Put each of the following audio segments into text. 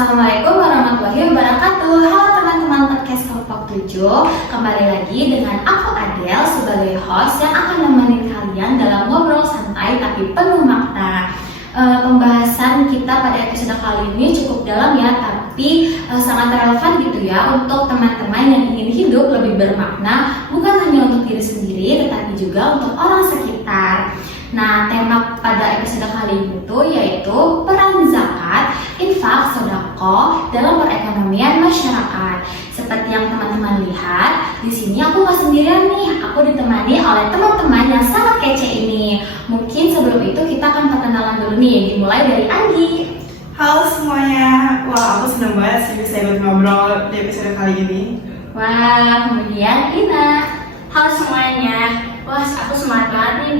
Assalamualaikum warahmatullahi wabarakatuh. Halo teman-teman podcast Kelompok 7. Kembali lagi dengan aku Adel sebagai host yang akan nemenin kalian dalam ngobrol santai tapi penuh makna. Pembahasan kita pada episode kali ini cukup dalam ya, tapi sangat relevan gitu ya untuk teman-teman yang ingin hidup lebih bermakna, bukan hanya untuk diri sendiri tetapi juga untuk orang sekitar. Nah, tema pada episode kali ini tuh yaitu peran zakat, infak, sedekah dalam perekonomian masyarakat. Seperti yang teman-teman lihat, di sini aku nggak sendirian nih. Aku ditemani oleh teman-teman yang sangat kece ini. Mungkin sebelum itu kita akan perkenalan dulu nih, dimulai dari Andi. Halo semuanya, wah aku seneng banget sih bisa ikut ngobrol di episode kali ini. Wah, kemudian Ina. Halo semuanya, wah aku semangat banget nih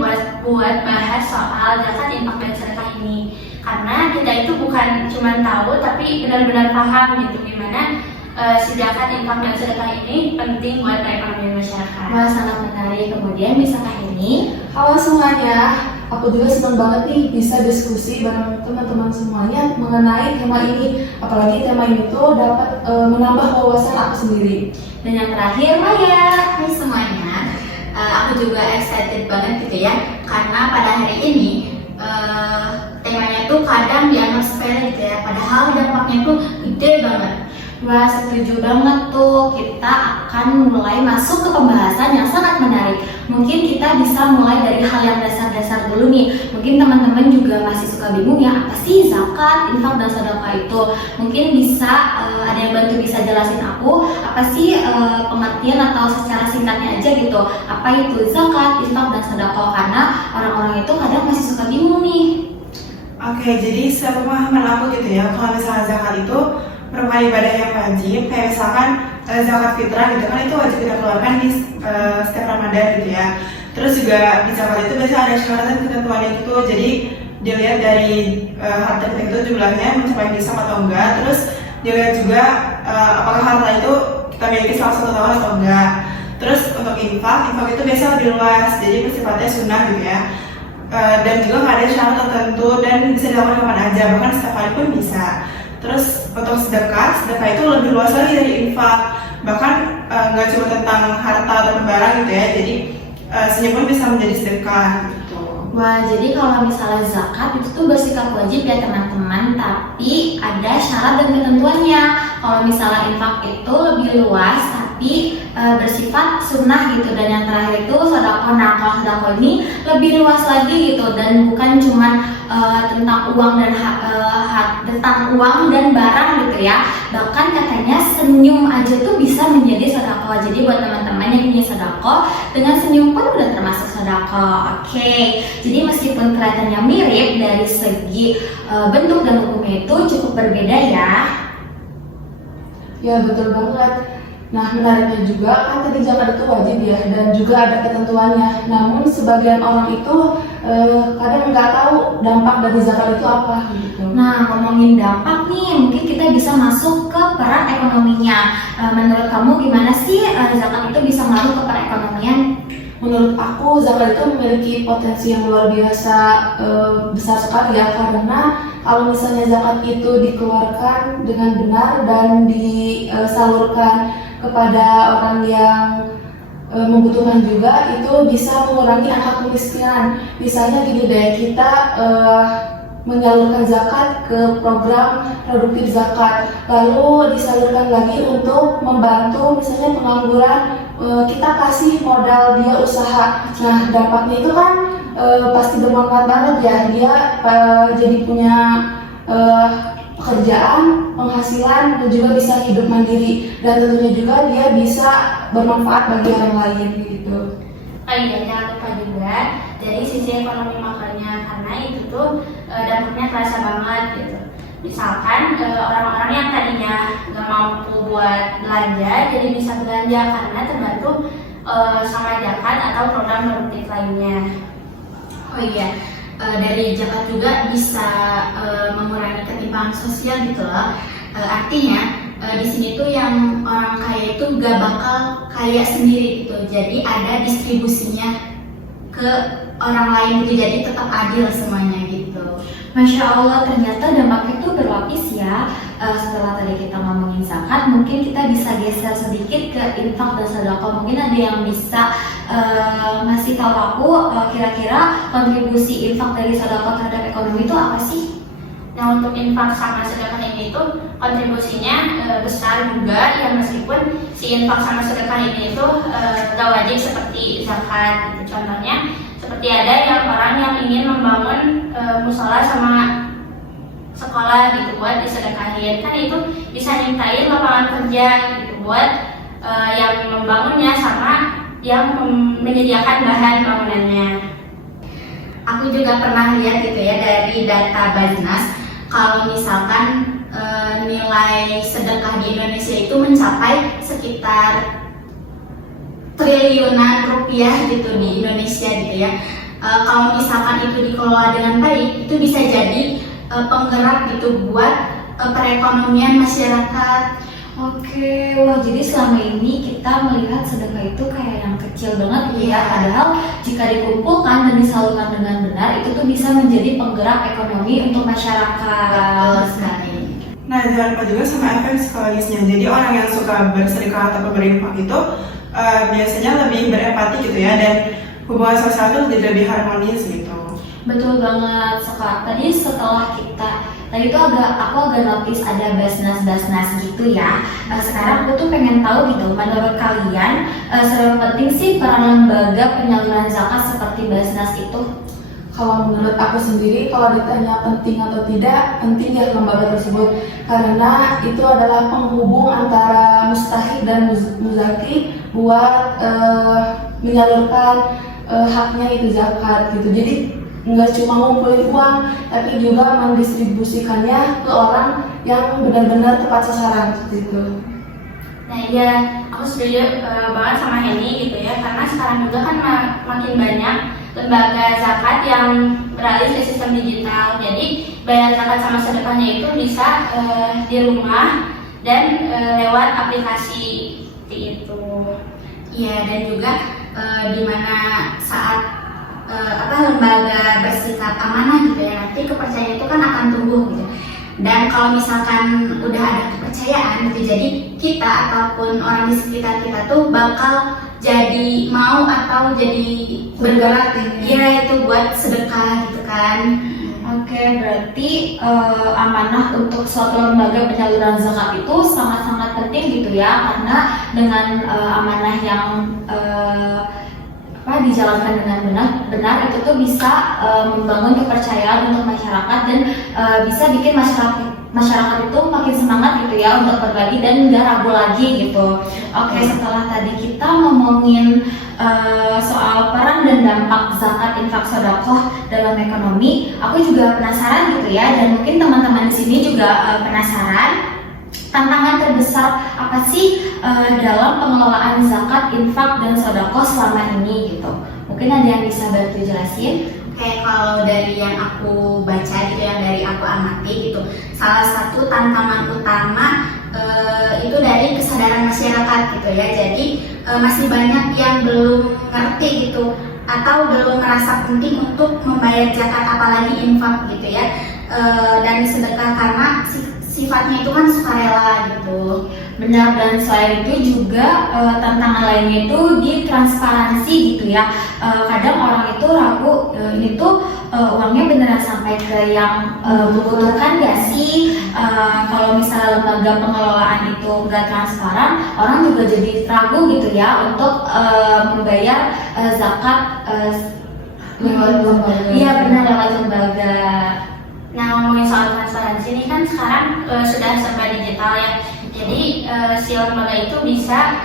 buat bahas soal zakat, infak, dan sedekah ini. Karena kita itu bukan cuma tahu, tapi benar-benar paham gitu gimana si zakat, infak, dan sedekah ini penting buat perekonomian masyarakat. Wah, sangat menarik. Kemudian bisakah ini? Halo semuanya, aku juga senang banget nih bisa diskusi bareng teman-teman semuanya mengenai tema ini. Apalagi tema ini tuh dapat menambah wawasan aku sendiri. Dan yang terakhir, Maya. Hai semuanya, aku juga excited banget gitu ya, karena pada hari ini temanya tuh kadang dianggap sepele gitu ya, padahal dampaknya tuh gede banget. Wah, setuju banget tuh. Kita akan mulai masuk ke pembahasan yang sangat menarik. Mungkin kita bisa mulai dari hal yang dasar-dasar dulu nih. Mungkin teman-teman juga masih suka bingung ya, apa sih zakat, infak, dan sedekah itu? Mungkin bisa ada yang bantu bisa jelasin aku apa sih pengertian atau secara singkatnya aja gitu. Apa itu zakat, infak, dan sedekah? Karena orang-orang itu kadang masih suka bingung nih. Oke, jadi sepemahaman aku gitu ya, kalau misalnya zakat itu merupakan ibadah yang wajib, kayak misalkan zakat fitrah gitu kan, itu wajib kita keluarkan di setiap Ramadan gitu ya. Terus juga di zakat itu biasanya ada syarat dan ketentuannya gitu, jadi dilihat dari harta kita itu jumlahnya mencapai nisab atau enggak. Terus dilihat juga apakah harta itu kita miliki selama 1 tahun atau enggak. Terus untuk infak itu biasa lebih luas, jadi sifatnya sunnah gitu ya. Dan juga nggak ada syarat tertentu dan bisa dilakukan kapan aja, bahkan setiap hari pun bisa. Terus untuk sedekah itu lebih luas lagi dari infak, bahkan nggak cuma tentang harta atau barang gitu ya, jadi senyum pun bisa menjadi sedekah gitu. Wah, jadi kalau misalnya zakat itu tuh bersikap wajib ya teman-teman, tapi ada syarat dan ketentuannya. Kalau misalnya infak itu lebih luas, tapi bersifat sunnah gitu. Dan yang terakhir itu sedekah. Nah, kalau sedekah ini lebih luas lagi gitu, dan bukan cuma tentang uang dan tentang uang dan barang gitu ya. Bahkan katanya senyum aja tuh bisa menjadi sedekah. Jadi buat teman-teman yang punya sedekah, dengan senyum pun udah termasuk sedekah. Oke. Jadi meskipun kelihatannya mirip dari segi bentuk dan hukumnya itu cukup berbeda ya. Ya betul banget. Nah, menariknya juga kan tadi zakat itu wajib ya, dan juga ada ketentuannya. Namun sebagian orang itu kadang nggak tahu dampak dari zakat itu apa gitu. Nah, ngomongin dampak nih, mungkin kita bisa masuk ke peran ekonominya. Menurut kamu gimana sih zakat itu bisa ngaruh ke perekonomian? Menurut aku zakat itu memiliki potensi yang luar biasa besar sekali ya, karena kalau misalnya zakat itu dikeluarkan dengan benar dan disalurkan kepada orang yang membutuhkan juga, itu bisa mengurangi angka kemiskinan. Misalnya gini deh, kita menyalurkan zakat ke program produktif zakat, lalu disalurkan lagi untuk membantu misalnya pengangguran, kita kasih modal dia usaha. Nah, dampaknya itu kan pasti bermanfaat banget ya, dia jadi punya pekerjaan, penghasilan, dan juga bisa hidup mandiri, dan tentunya juga dia bisa bermanfaat bagi orang lain gitu. Oh iya, jangan lupa juga dari sisi ekonomi makronya, karena itu tuh dampaknya terasa banget gitu. Misalkan orang-orang yang tadinya nggak mampu buat belanja jadi bisa belanja karena terbantu sama zakat atau program produktif lainnya. Oh iya, dari zakat juga bisa mengurangi ketimpangan sosial gitu loh. Artinya di sini tuh yang orang kaya itu gak bakal kaya sendiri gitu. Jadi ada distribusinya ke orang lain gitu. Jadi tetap adil semuanya gitu. Masya Allah, ternyata dampaknya itu berlapis ya. Setelah tadi kita ngomongin zakat, mungkin kita bisa geser sedikit ke infak dan sedekah. Mungkin ada yang bisa ngasih tahu aku kira-kira kontribusi infak dari sedekah terhadap ekonomi itu apa sih? Nah, untuk infak sama sedekah ini itu kontribusinya besar juga ya, meskipun si infak sama sedekah ini itu gak wajib seperti zakat gitu. Contohnya seperti ada yang orang yang ingin membangun musola sama sekolah gitu buat disedekahin, kan itu bisa nyiptain lapangan kerja gitu buat yang membangunnya sama yang menyediakan bahan bangunannya. Aku juga pernah lihat gitu ya dari data Baznas, kalau misalkan nilai sedekah di Indonesia itu mencapai sekitar triliunan rupiah gitu di Indonesia gitu ya. Kalau misalkan itu dikelola dengan baik, itu bisa jadi penggerak gitu buat perekonomian masyarakat. Oke, wah jadi selama ini kita melihat sedekah itu kayak yang kecil banget gitu ya. Padahal jika dikumpulkan dan disalurkan dengan benar, itu tuh bisa menjadi penggerak ekonomi untuk masyarakat. Betul sekali. Nah, jangan lupa juga sama efek psikologisnya. Jadi orang yang suka bersedekah atau berinfak itu biasanya lebih berempati gitu ya, dan hubungan sosial itu jadi lebih harmonis gitu. Betul banget, tadi setelah tadi tuh aku agak notice ada basnas gitu ya. Sekarang aku tuh pengen tahu gitu, menurut kalian seberapa penting sih peran lembaga penyaluran zakat seperti basnas itu? Kalau menurut aku sendiri, kalau ditanya penting atau tidak, penting ya lembaga tersebut, karena itu adalah penghubung antara mustahik dan muzaki buat menyalurkan haknya itu zakat gitu. Jadi nggak cuma ngumpulin uang, tapi juga mendistribusikannya ke orang yang benar-benar tepat sasaran seperti itu. Nah iya, aku setuju banget sama Henny gitu ya, karena sekarang juga kan makin banyak lembaga zakat yang beralih ke sistem digital. Jadi bayar zakat sama sedekahnya itu bisa di rumah dan lewat aplikasi itu. Iya, dan juga di mana saat lembaga bersikap amanah gitu ya, nanti kepercayaan itu kan akan tumbuh gitu. Dan kalau misalkan udah ada kepercayaan gitu, jadi kita ataupun orang di sekitar kita tuh bakal jadi mau atau jadi bergerak ya itu buat sedekah gitu kan. Oke, berarti amanah untuk suatu lembaga penyaluran zakat itu sangat-sangat penting gitu ya, karena dengan amanah yang dijalankan dengan benar itu tuh bisa membangun kepercayaan untuk masyarakat dan bisa bikin masyarakat itu makin semangat gitu ya untuk berbagi dan nggak ragu lagi gitu. Oke, setelah tadi kita ngomongin soal peran dan dampak zakat, infak, sedekah dalam ekonomi, aku juga penasaran gitu ya, dan mungkin teman-teman di sini juga penasaran. Tantangan terbesar apa sih dalam pengelolaan zakat, infak, dan sedekah selama ini gitu? Mungkin ada yang bisa bantu jelasin? Kayak kalau dari yang aku baca gitu, yang dari aku amati gitu, salah satu tantangan utama itu dari kesadaran masyarakat gitu ya. Jadi masih banyak yang belum ngerti gitu atau belum merasa penting untuk membayar zakat, apalagi infak gitu ya, dan sedekah, karena sifatnya itu kan sukarela gitu. Benar, dan selain itu juga tantangan lainnya itu di transparansi gitu ya. Kadang orang itu ragu ini tuh uangnya beneran sampai ke yang membutuhkan gak sih. Kalau misalnya lembaga pengelolaan itu nggak transparan, orang juga jadi ragu gitu ya untuk membayar zakat lewat lembaga. Iya benar, lewat lembaga. Nah, ngomongin soal transparansi ini kan sekarang sudah serba digital ya. Jadi si lembaga itu bisa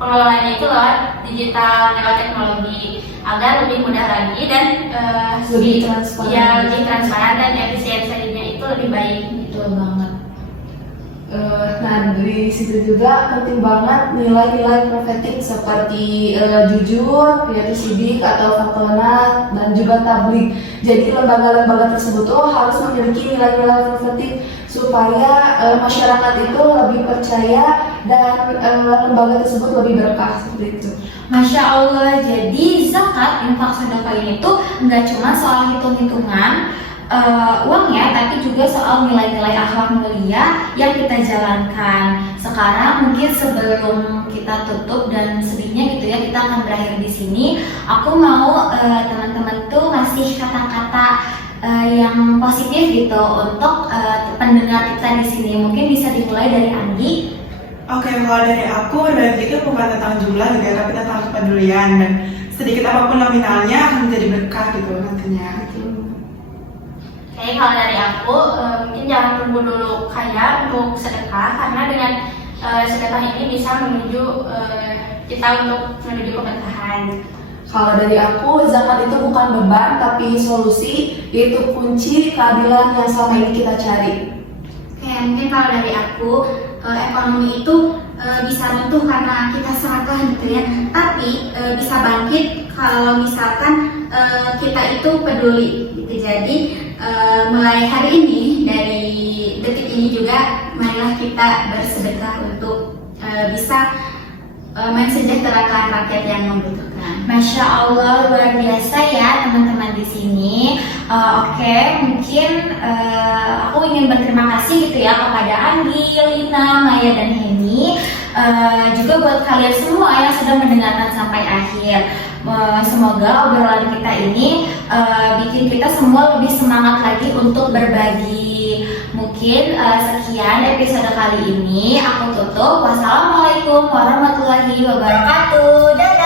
pengelolaannya itu lewat digital, lewat teknologi agar lebih mudah lagi dan lebih transparan. Ya, lebih transparan dan efisiensinya itu lebih baik. Betul banget. Nah, dari situ juga penting banget nilai-nilai prophetic seperti jujur, yaitu sidik atau fatonat, dan juga tabligh. Jadi lembaga-lembaga tersebut tuh harus memiliki nilai-nilai prophetic supaya masyarakat itu lebih percaya dan lembaga tersebut lebih berkah seperti itu. Masya Allah, jadi zakat infak sedekah ini tuh nggak cuma soal hitung-hitungan uang ya, tapi juga soal nilai-nilai akhlak mulia yang kita jalankan. Sekarang mungkin sebelum kita tutup dan sedihnya gitu ya, kita akan berakhir di sini. Aku mau teman-teman tuh ngasih kata-kata yang positif gitu untuk pendengar kita di sini. Mungkin bisa dimulai dari Andi. Oke, kalau dari aku, rezeki itu bukan tentang jumlah gitu ya, tapi tentang kepedulian, dan sedikit apapun nominalnya akan menjadi berkah gitu nantinya. Oke, kalau dari aku mungkin jangan tunggu dulu kaya untuk sedekah, karena dengan sedekah ini bisa menuju kita untuk menuju keberkahan. Kalau dari aku, zakat itu bukan beban tapi solusi, yaitu kunci keadilan yang selama ini kita cari. Oke, mungkin kalau dari aku, ekonomi itu bisa runtuh karena kita serakah gitu ya, tapi bisa bangkit kalau misalkan kita itu peduli gitu. Jadi mulai hari ini, dari detik ini juga, marilah kita bersedekah untuk bisa mensejahterakan rakyat yang membutuhkan. Masya Allah, luar biasa ya teman-teman di sini. Oke, mungkin aku ingin berterima kasih gitu ya kepada Andi, Lina, Maya, dan Heni. Juga buat kalian semua yang sudah mendengarkan sampai akhir. Semoga obrolan kita ini bikin kita semua lebih semangat lagi untuk berbagi. Mungkin sekian episode kali ini. Aku tutup. Wassalamualaikum warahmatullahi wabarakatuh.